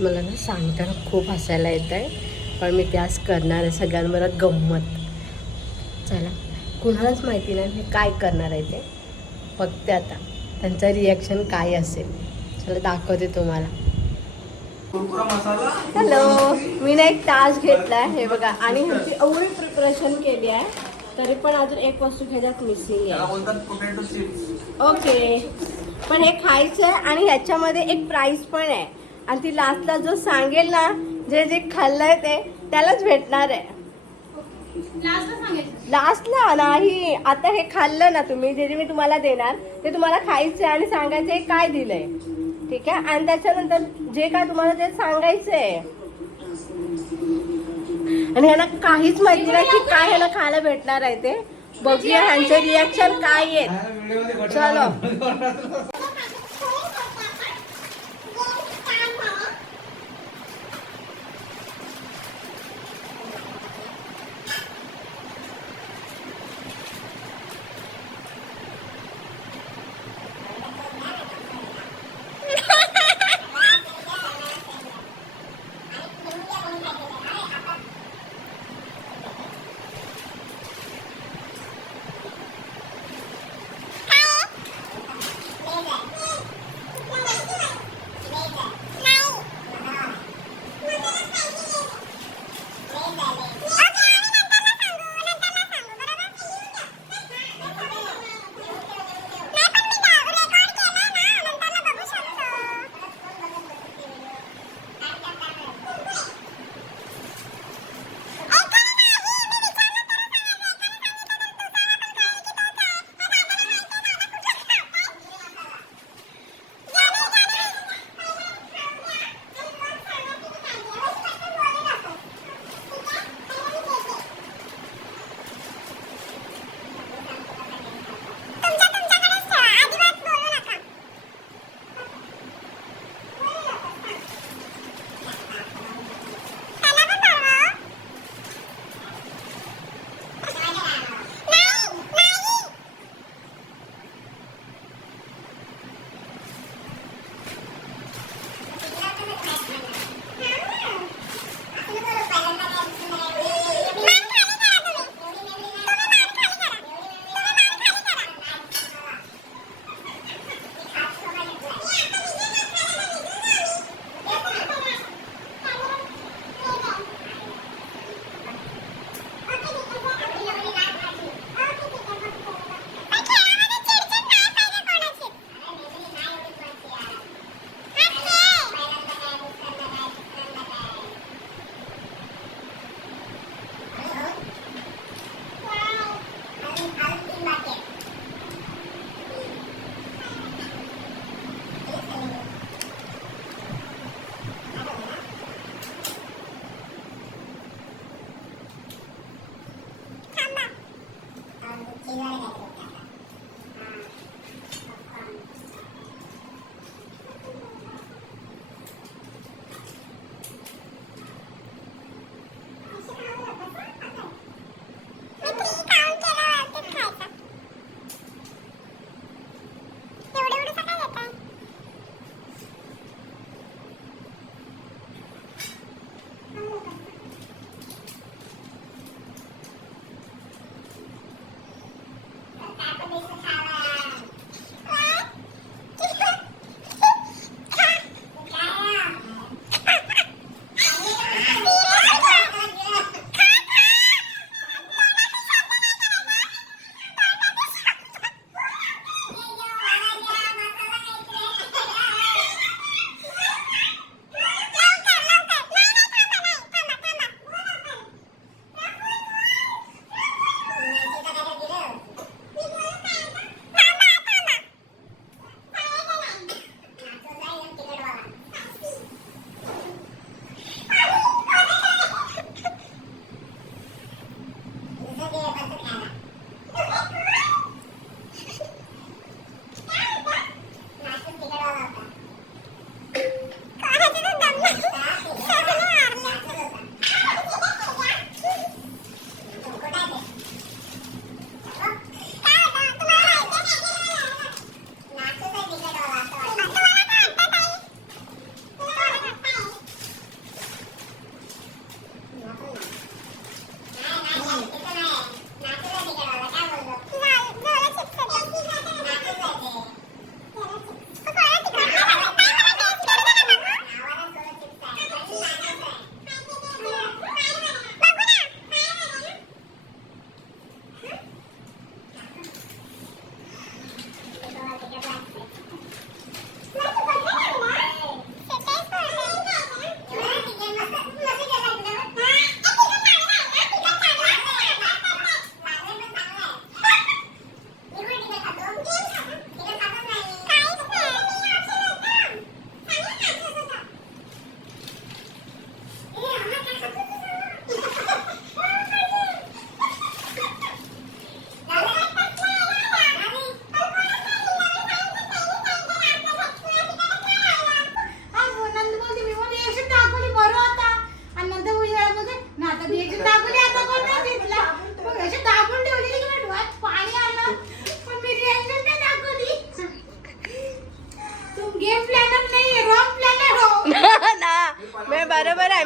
मला ना सांगताना खूप हसायला येत आहे, पण मी ते आज करणार आहे सगळ्यांबरोबर गंमत. चला, कुणालाच माहिती नाही मी काय करणार आहे ते. बघते आता त्यांचं रिॲक्शन काय असेल. चला दाखवते तुम्हाला. हॅलो, मी ना एक तास घेतला आहे हे बघा, आणि ह्याची एवढी प्रिपरेशन केली आहे, तरी पण अजून एक वस्तू ह्याच्यात मिसिंग आहे. ओके, पण हे खायचं आहे आणि ह्याच्यामध्ये एक प्राईस पण आहे, आणि ती लास्टला जो सांगेल ना जे जे खाल्लंय ते त्यालाच भेटणार आहे. लास्टला नाही, आता हे खाल्लं ना तुम्ही, जे जे मी तुम्हाला देणार ते तुम्हाला खायचंय आणि सांगायचंय काय दिलंय, ठीक आहे? आणि त्याच्यानंतर जे काय तुम्हाला ते सांगायचंय, आणि ह्यांना काहीच माहिती नाही की काय ह्याला खायला भेटणार आहे ते. बघूया ह्यांचे रिॲक्शन काय आहेत. चलो.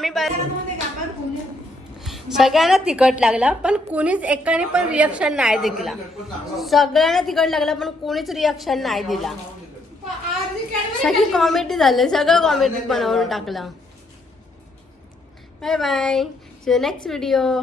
आम्ही सगळ्यांना तिखट लागला पण कोणीच एकाने पण रिॲक्शन नाही दिला. सगळ्यांना तिखट लागला पण कोणीच रिॲक्शन नाही दिला. सगळी कॉमेडी झालं, सगळं कॉमेडी बनवून टाकलं. Bye bye, C you next video.